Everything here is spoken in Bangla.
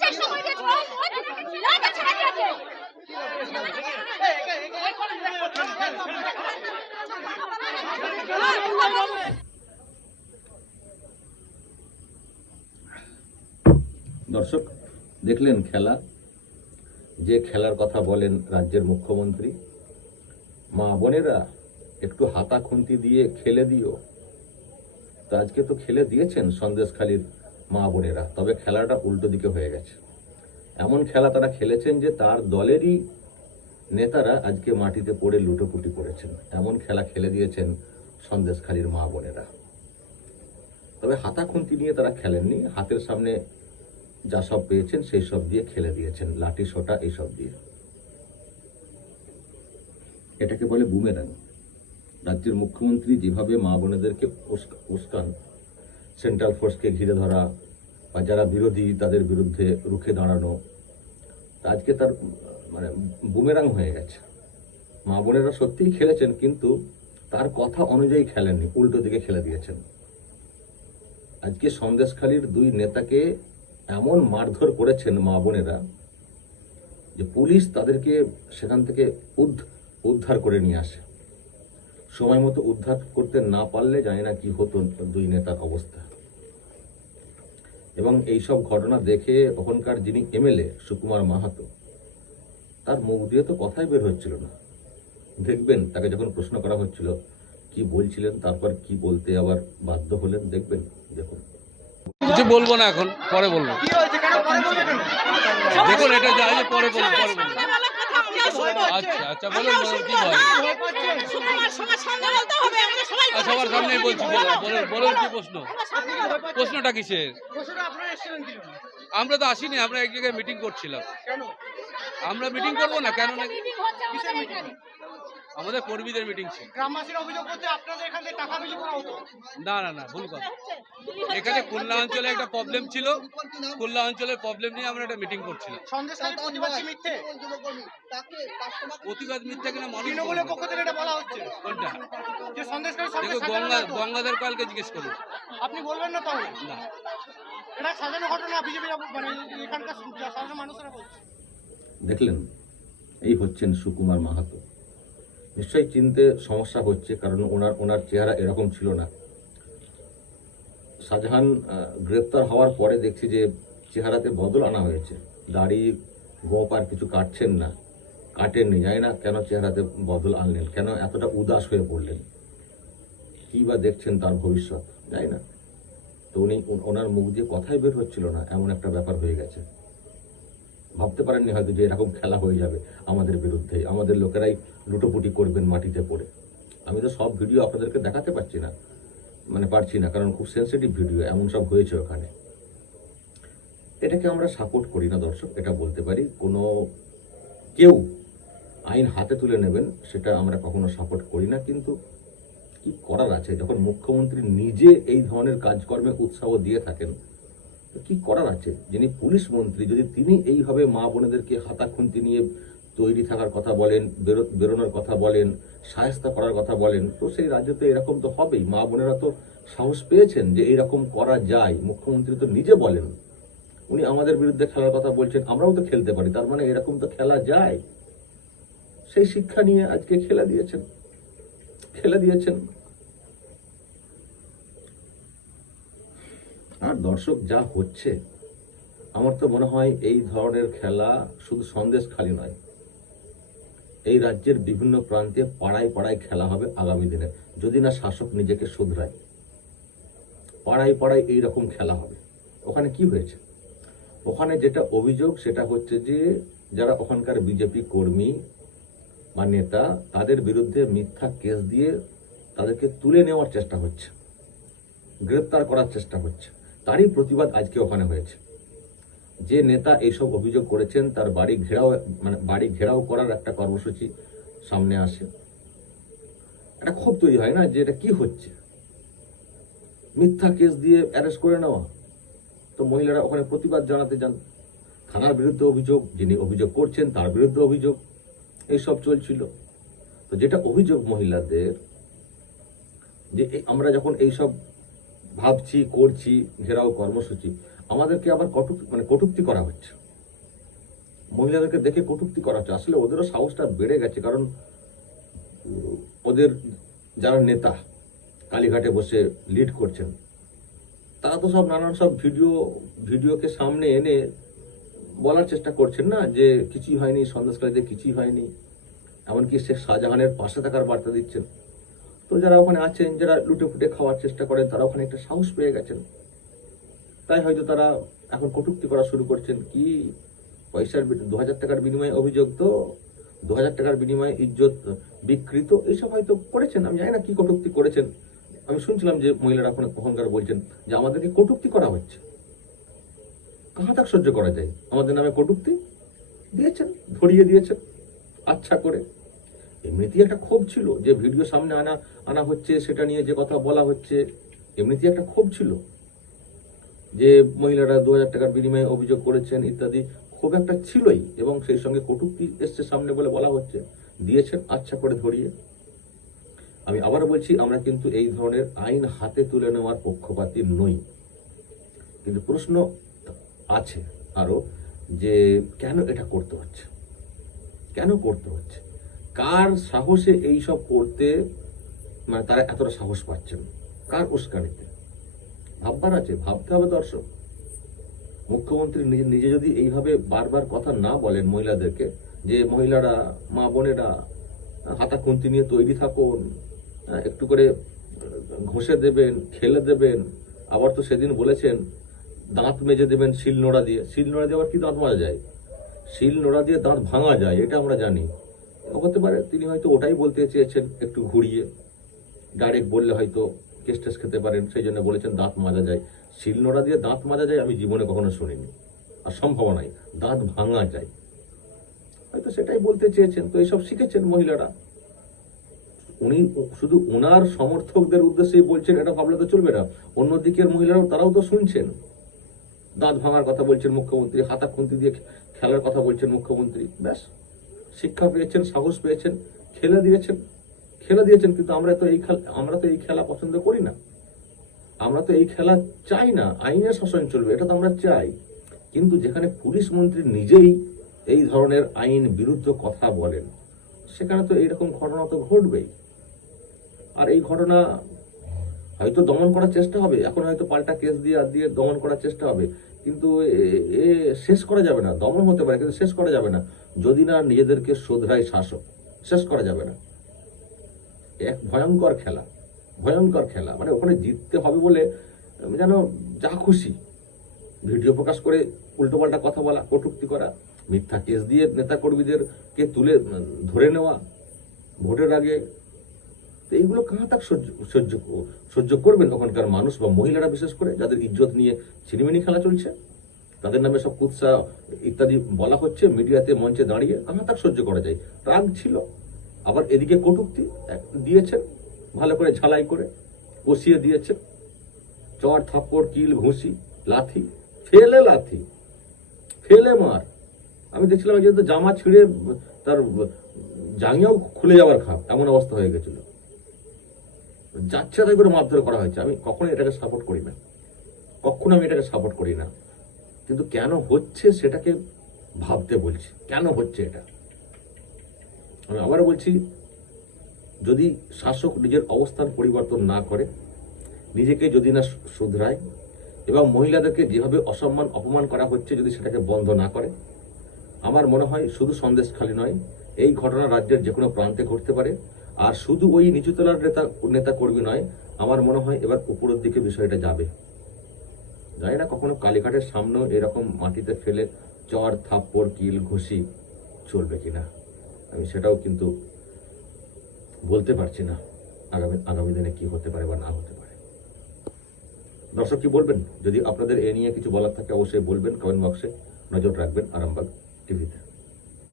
চেষ্টা করে দিয়েছে ছেড়ে দর্শক, দেখলেন খেলা। যে খেলার কথা বলেন রাজ্যের মুখ্যমন্ত্রী, মা বোনেরা, একটু হাতা খুন্তি দিয়ে খেলে দিও। তো আজকে তো খেলে দিয়েছেন সন্দেশখালীর মা বোনেরা, তবে খেলাটা উল্টো দিকে হয়ে গেছে। এমন খেলা তারা খেলেছেন যে তার দলেরই নেতারা আজকে মাটিতে পড়ে লুটোপুটি করেছেন। এমন খেলা খেলে দিয়েছেন সন্দেশখালীর মা বোনেরা। তবে হাতা খুন্তি নিয়ে তারা খেলেননি, হাতের সামনে যা সব পেয়েছেন, সেই সব দিয়ে খেলে দিয়েছেন। লাঠি, সোটা এইসব দিয়ে। এটাকে বলে বুমেরাং। রাজ্যের মুখ্যমন্ত্রী যেভাবে মা বোনেদেরকে উস্কান, সেন্ট্রাল ফোর্সকে ঘিরে ধরা, বা যারা বিরোধী, তাদের বিরুদ্ধে রুখে দাঁড়ানো আজকে তার মানে বুমেরাং হয়ে গেছে। মা বোনেরা সত্যিই খেলেছেন, কিন্তু তার কথা অনুযায়ী খেলেননি, উল্টো দিকে খেলে দিয়েছেন। আজকে সন্দেশখালীর দুই নেতাকে এমন মারধর করেছেন মা বোনেরা যে পুলিশ তাদেরকে সেখান থেকে উদ্ধার করে নিয়ে আসে। সময় মতো উদ্ধার করতে না পারলে জানি না কি হতো দুই নেতার অবস্থা। এবং এই সব ঘটনা দেখে ওখানকার যিনি এমএলএ সুকুমার মাহাতো, তার মুখ দিয়ে তো কথাই বের হচ্ছিল না। দেখবেন, তাকে যখন প্রশ্ন করা হচ্ছিল, কি বলছিলেন, তারপর কি বলতে আবার বাধ্য হলেন, দেখবেন, দেখুন। কিছু বলব না এখন পরে বলব। দেখুন এটা যা আছে পরে বলব পরে বলব। আচ্ছা আচ্ছা বলুন কি ভয় আচ্ছা, সবার সামনে বলছি। বলুন বলুন বলুন কি প্রশ্ন? প্রশ্নটা কিসের? আমরা তো আসিনি আমরা এক জায়গায় মিটিং করছিলাম। আমরা মিটিং করব না কেন না? আমাদের কর্মীদের মিটিং ছিল। গ্রামবাসীর অভিযোগ করছে আপনাদের এখান থেকে টাকা বিলি করা হতো? না না না ভুল কথা। এখানে খুলনা অঞ্চলে একটা প্রবলেম ছিল। খুলনা অঞ্চলের প্রবলেম নিয়ে আমরা একটা মিটিং করছিলাম। সন্দেশখালী প্রতিবাদ কি মিথ্যে? প্রতিবাদ মিথ্যা কিনা মানুষ তৃণমূলের পক্ষ থেকে এটা বলা হচ্ছে। কোনটা? যে দেখো গঙ্গা। গঙ্গাধর পালকে জিজ্ঞেস করুন আপনি বলবেন না তাহলে? না। এটা সাজানো ঘটনা বিজেপি মানে এখানকার সাধারণ মানুষেরা বলছে। দেখলেন এই হচ্ছেন সুকুমার মাহাতো। নিশ্চয়ই চিনতে সমস্যা হচ্ছে, কারণ ওনার ওনার চেহারা এরকম ছিল না। শাহজাহান গ্রেপ্তার হওয়ার পরে দেখছি যে চেহারাতে বদল আনা হয়েছে। দাড়ি, গোপ আর কিছু কাটছেন না। কাটেননি, জানি না কেন চেহারাতে বদল আনলেন, কেন এতটা উদাস হয়ে পড়লেন। কী বা দেখছেন তার ভবিষ্যৎ, জানি না। তো উনি, ওনার মুখ দিয়ে কথাই বের হচ্ছিল না, এমন একটা ব্যাপার হয়ে গেছে। ভাবতে পারেননি হয়তো যে এরকম খেলা হয়ে যাবে আমাদের বিরুদ্ধে। আমাদের লোকেরাই লুটোপুটি করবেন মাটিতে পড়ে। আমি তো সব ভিডিও আপনাদেরকে দেখাতে পারছি না মানে পারছি না, কারণ খুব সেন্সিটিভ ভিডিও, এমন সব হয়েছে ওখানে। এটাকে আমরা সাপোর্ট করি না দর্শক, এটা বলতে পারি। কোনো কেউ আইন হাতে তুলে নেবেন, সেটা আমরা কখনো সাপোর্ট করি না, কিন্তু কি করার আছে? যখন মুখ্যমন্ত্রী নিজে এই ধরনের কাজকর্মে উৎসাহ দিয়ে থাকেন কি করার আছে? যিনি পুলিশ মন্ত্রী, যদি তিনি এইভাবে মা বোনেদেরকে হাতা খুন্তি নিয়ে তৈরি থাকার কথা বলেন বেরোনোর কথা বলেন সায়স্তা করার কথা বলেন, তো সেই রাজ্যে তো এরকম তো হবেই। মা বোনেরা তো সাহস পেয়েছেন যে এরকম করা যায়। মুখ্যমন্ত্রী তো নিজে বলেন। উনি আমাদের বিরুদ্ধে খেলার কথা বলছেন, আমরাও তো খেলতে পারি, তার মানে এরকম তো খেলা যায়। সেই শিক্ষা নিয়ে আজকে খেলা দিয়েছেন। খেলে দিয়েছেন। আর দর্শক যা হচ্ছে, আমার তো মনে হয় এই ধরনের খেলা শুধু সন্দেশ খালি নয়। এই রাজ্যের বিভিন্ন প্রান্তে পাড়ায় পাড়ায় খেলা হবে আগামী দিনে, যদি না শাসক নিজেকে শুধরায়। পাড়ায় পাড়ায় এই রকম খেলা হবে। ওখানে কি হয়েছে? ওখানে যেটা অভিযোগ, সেটা হচ্ছে যে, যারা ওখানকার বিজেপি কর্মী বা নেতা, তাদের বিরুদ্ধে মিথ্যা কেস দিয়ে তাদেরকে তুলে নেওয়ার চেষ্টা হচ্ছে, গ্রেপ্তার করার চেষ্টা হচ্ছে। তারই প্রতিবাদ আজকে ওখানে হয়েছে। যে নেতা এইসব অভিযোগ করেছেন, তার বাড়ি ঘেরাও মানে বাড়ি ঘেরাও করার একটা কর্মসূচি সামনে আসে। একটা ক্ষোভ তৈরি হয় না যে এটা কি হচ্ছে? মিথ্যা কেস দিয়ে অ্যারেস্ট করে নেওয়া। তো তো মহিলারা ওখানে প্রতিবাদ জানাতে যান। থানার বিরুদ্ধে অভিযোগ, যিনি অভিযোগ করছেন তার বিরুদ্ধে অভিযোগ, এইসব চলছিল। তো যেটা অভিযোগ মহিলাদের, যে আমরা যখন এইসব ভাবছি, করছি, ঘেরাও কর্মসূচি। আমাদেরকে আবার কটু মানে কটুক্তি করা হচ্ছে। মহিলাদেরকে দেখে কটুক্তি করা হচ্ছে। আসলে ওদেরও সাহসটা বেড়ে গেছে, কারণ ওদের যারা নেতা, কালীঘাটে বসে লিড করছেন, তারা তো সব নানান সব ভিডিও ভিডিওকে সামনে এনে বলার চেষ্টা করছেন না যে কিছুই হয়নি সন্দেশকারীদের কিছুই হয়নি। এমনকি শেখ শাহজাহানের পাশে থাকার বার্তা দিচ্ছেন। তো যারা ওখানে আছেন, যারা লুটে ফুটে খাওয়ার চেষ্টা করেন, তারা ওখানে একটা সাহস পেয়ে গেছেন। তাই হয়তো তারা এখন কটূক্তি করা শুরু করছেন কি, পয়সার দু হাজার টাকার বিনিময়ে অভিযোগ তো, দু হাজার টাকার বিনিময়ে ইজ্জত বিকৃত এইসব হয়তো করেছেন। আমি জানি না কি কটূক্তি করেছেন। আমি শুনছিলাম যে মহিলারা এখন কখনকার বলছেন যে আমাদেরকে কটূক্তি করা হচ্ছে। কাহা তাক সহ্য করা যায়? আমাদের নামে কটূক্তি দিয়েছেন, ধরিয়ে দিয়েছেন আচ্ছা করে। এমনিতেই একটা ক্ষোভ ছিল যে ভিডিও সামনে আনা আনা হচ্ছে, সেটা নিয়ে যে কথা বলা হচ্ছে, এমনিতেই একটা ক্ষোভ ছিল যে মহিলারা দু হাজার টাকার বিনিময়ে অভিযোগ করেছেন ইত্যাদি। খুব একটা ছিলই এবং সেই সঙ্গে কটূক্তি এসছে সামনে বলে বলা হচ্ছে। দিয়েছেন আচ্ছা করে ধরিয়ে। আমি আবার বলছি, আমরা কিন্তু এই ধরনের আইন হাতে তুলে নেওয়ার পক্ষপাতী নই। কিন্তু প্রশ্ন আছে আরও যে কেন এটা করতে হচ্ছে? কেন করতে হচ্ছে? কার সাহসে এই সব করতে মানে তারা এতটা সাহস পাচ্ছেন কার উস্কানিতে? ভাববার আছে, ভাবতে হবে দর্শক। মুখ্যমন্ত্রী নিজে নিজে যদি এইভাবে বারবার কথা না বলেন মহিলাদেরকে, যে মহিলারা, মা বোনেরা হাতা খুন্তি নিয়ে তৈরি থাকুন একটু করে ঘষে দেবেন, খেলে দেবেন, আবার তো সেদিন বলেছেন, দাঁত মেজে দেবেন, শিল নোড়া দিয়ে। শিল নোড়া দিয়ে আবার কি দাঁত মারা যায়? শিল নোড়া দিয়ে দাঁত ভাঙা যায়, এটা আমরা জানি। হতে পারে। তিনি হয়তো ওটাই বলতে চেয়েছেন, একটু ঘুরিয়ে। ডাইরেক্ট বললে হয়তো কেস খেতে পারেন, সেই জন্য বলেছেন দাঁত মাজা যায়। শিল নোড়া দিয়ে দাঁত মাজা যায় আমি জীবনে কখনো শুনিনি। আর সম্ভাবনাই দাঁত ভাঙা যায়। হয়তো সেটাই বলতে চেয়েছেন। তো এইসব শিখেছেন মহিলারা। উনি শুধু ওনার সমর্থকদের উদ্দেশ্যেই বলছেন, এটা ভাবলে তো চলবে না। অন্য দিকের মহিলারাও তারাও তো শুনছেন। দাঁত ভাঙার কথা বলছেন মুখ্যমন্ত্রী, হাতা খুন্তি দিয়ে খেলার কথা বলছেন মুখ্যমন্ত্রী। ব্যাস। শিক্ষা পেয়েছেন, সাহস পেয়েছেন, খেলে দিয়েছেন। খেলে দিয়েছেন কিন্তু আমরা তো এই খেলা, আমরা তো এই খেলা পছন্দ করি না। আমরা তো এই খেলা চাই না, আইনের শাসন চলবে, এটা তো আমরা চাই। কিন্তু যেখানে পুলিশ মন্ত্রী নিজেই এই ধরনের আইন বিরুদ্ধ কথা বলেন, সেখানে তো এইরকম ঘটনা তো ঘটবেই। আর এই ঘটনা হয়তো দমন করার চেষ্টা হবে, এখন হয়তো পাল্টা কেস দিয়ে আর দিয়ে দমন করার চেষ্টা হবে। কিন্তু এ- শেষ করা যাবে না, দমন হতে পারে, কিন্তু শেষ করা যাবে না। যদি না নিজেদেরকে শোধরায় শাসক, শেষ করা যাবে না। এক ভয়ঙ্কর খেলা ভয়ঙ্কর খেলা। মানে ওখানে জিততে হবে বলে যেন যা খুশি। ভিডিও প্রকাশ করে উল্টোপাল্টা কথা বলা, কটুক্তি করা, মিথ্যা কেস দিয়ে নেতা কর্মীদেরকে তুলে ধরে নেওয়া, ভোটের আগে তো এইগুলো কাহা তাক সহ্য সহ্য সহ্য করবেন ওখানকার মানুষ বা মহিলারা বিশেষ করে যাদের ইজ্জত নিয়ে ছিনিমিনি খেলা চলছে? তাদের নামে সব কুৎসা ইত্যাদি বলা হচ্ছে, মিডিয়াতে মঞ্চে দাঁড়িয়ে কাহা তাক সহ্য করা যায়? রাগ ছিল। আবার এদিকে কটূক্তি দিয়েছেন, ভালো করে ঝালাই করে কষিয়ে দিয়েছেন। চর, থাপ্পড়, কিল, ঘুষি, লাথি, ফেলে লাথি, ফেলে মার। আমি দেখছিলাম যে জামা ছিঁড়ে তার জাঙ্গিয়াও খুলে যাওয়ার খাপ, এমন অবস্থা হয়ে গেছিল। যাচ্ছে তাই করে মারধর করা হয়েছে। আমি কখনো এটাকে সাপোর্ট করি না। কখনো আমি এটাকে সাপোর্ট করি না। কিন্তু কেন হচ্ছে সেটাকে ভাবতে বলছি। কেন হচ্ছে এটা? আমি আবার বলছি, যদি শাসক নিজের অবস্থান পরিবর্তন না করে, নিজেকে যদি না শুধরায় এবং মহিলাদেরকে যেভাবে অসম্মান, অপমান করা হচ্ছে যদি সেটাকে বন্ধ না করে, আমার মনে হয় শুধু সন্দেশখালী নয়, এই ঘটনা রাজ্যের যে কোনো প্রান্তে ঘটতে পারে। আর শুধু ওই নিচুতলার নেতা নেতা কর্মী নয়, আমার মনে হয় এবার উপরের দিকে বিষয়টা যাবে। জানি না কখনো কালীঘাটের সামনেও এরকম মাটিতে ফেলে চর, থাপ্পড়, কিল, ঘুষি চলবে কিনা, আমি সেটাও কিন্তু বলতে পারছি না আগামী আগামী দিনে কি হতে পারে বা না হতে পারে। দর্শক কি বলবেন? যদি আপনাদের এ নিয়ে কিছু বলার থাকে, অবশ্যই বলবেন কমেন্ট বক্সে। নজর রাখবেন আরামবাগ টিভিতে।